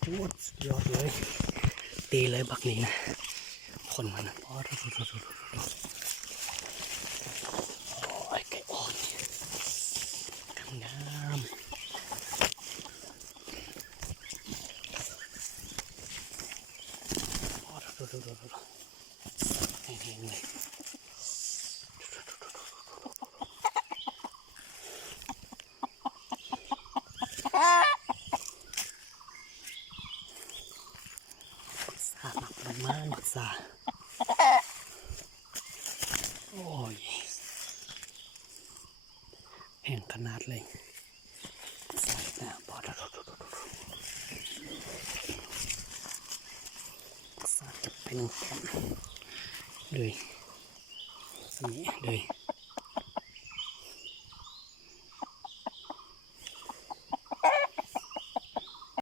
โอ้สุดยอดเลยตีเลยบักนี้นะคนมันนะโอ้ยไก่อ่อนงามโอ้แห้งๆเลยสาหนักมากหนักสาโอ้ยแห้งขนาดเลยใส่หน้าปอดสาจะเป็นแคมเลยสมีเลย